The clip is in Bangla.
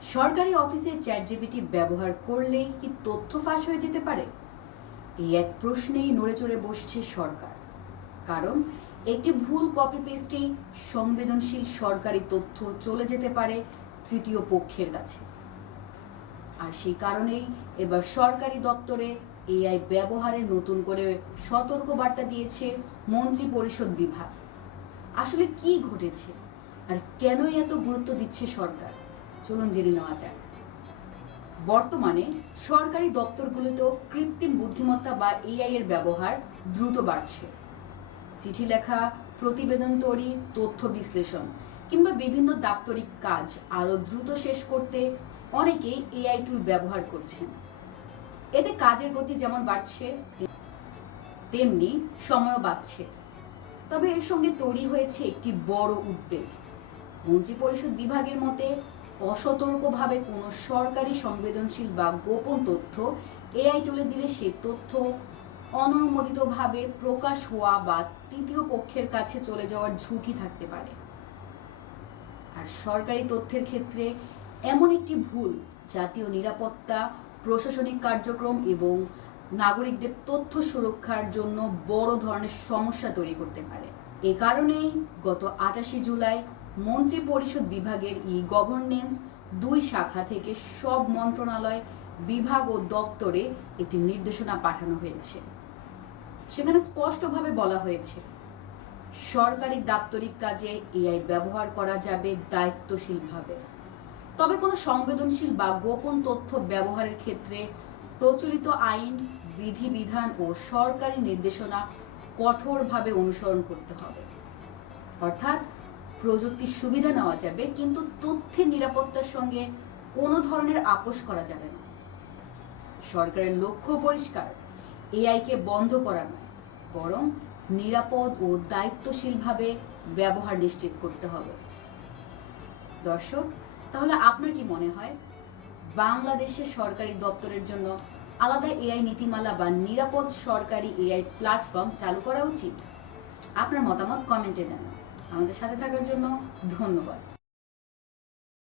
সরকারি অফিসে চ্যাটজিপিটি ব্যবহার করলেই কি তথ্য ফাঁস হয়ে যেতে পারে? এই এক প্রশ্নেই নড়েচড়ে বসছে সরকার। কারণ একটি ভুল কপি পেস্টেই সংবেদনশীল সরকারি তথ্য চলে যেতে পারে তৃতীয় পক্ষের কাছে। আর সেই কারণেই এবার সরকারি দপ্তরে এআই ব্যবহারে নতুন করে সতর্কবার্তা দিয়েছে মন্ত্রী পরিষদ বিভাগ। আসলে কি ঘটেছে আর কেনই এত গুরুত্ব দিচ্ছে সরকার, চলুন জেনে নেওয়া যাক। বর্তমানে সরকারি দপ্তরগুলোতেও কৃত্রিম বুদ্ধিমত্তা বা এআই এর ব্যবহার দ্রুত বাড়ছে। চিঠি লেখা, প্রতিবেদন তৈরি, তথ্য বিশ্লেষণ কিংবা বিভিন্ন দাপ্তরিক কাজ আরো দ্রুত শেষ করতে অনেকেই এআই টুল ব্যবহার করছেন। এতে কাজের গতি যেমন বাড়ছে তেমনি সময়ও বাড়ছে। তবে এর সঙ্গে তৈরি হয়েছে একটি বড় উদ্বেগ। মন্ত্রিপরিষদ বিভাগের মতে অসতর্কভাবে কোনো সরকারি সংবেদনশীল বা গোপন তথ্য এআই টুলে দিলে সে তথ্য অননুমোদিতভাবে প্রকাশ হওয়া বা তৃতীয় পক্ষের কাছে চলে যাওয়ার ঝুঁকি থাকতে পারে। আর সরকারি তথ্যের ক্ষেত্রে এমন একটি ভুল জাতীয় নিরাপত্তা, প্রশাসনিক কার্যক্রম এবং নাগরিকদের তথ্য সুরক্ষার জন্য বড় ধরনের সমস্যা তৈরি করতে পারে। এ কারণেই গত 28 জুলাই মন্ত্রী পরিষদ বিভাগের গভর্নেন্স 2 শাখা থেকে সব মন্ত্রণালয়, বিভাগ ও দপ্তরে একটি নির্দেশনা পাঠানো হয়েছে। সেখানে স্পষ্টভাবে বলা হয়েছে সরকারি দাপ্তরিক কাজে এআই ব্যবহার করা যাবে দায়িত্বশীলভাবে। তবে কোনো সংবেদনশীল বা গোপন তথ্য ব্যবহারের ক্ষেত্রে প্রচলিত আইন, বিধিবিধান ও সরকারি নির্দেশনা কঠোরভাবে অনুসরণ করতে হবে। অর্থাৎ প্রযুক্তির সুবিধা নেওয়া যাবে, কিন্তু তথ্যের নিরাপত্তার সঙ্গে কোনো ধরনের আপোষ করা যাবে না। সরকারের লক্ষ্য পরিষ্কার, এআইকে বন্ধ করা নয়, বরং নিরাপদ ও দায়িত্বশীলভাবে ব্যবহার নিশ্চিত করতে হবে। দর্শক, তাহলে আপনার কি মনে হয় বাংলাদেশের সরকারি দপ্তরের জন্য আলাদা এআই নীতিমালা বা নিরাপদ সরকারি এআই প্ল্যাটফর্ম চালু করা উচিত? আপনার মতামত কমেন্টে জানান। আমাদের সাথে থাকার জন্য ধন্যবাদ।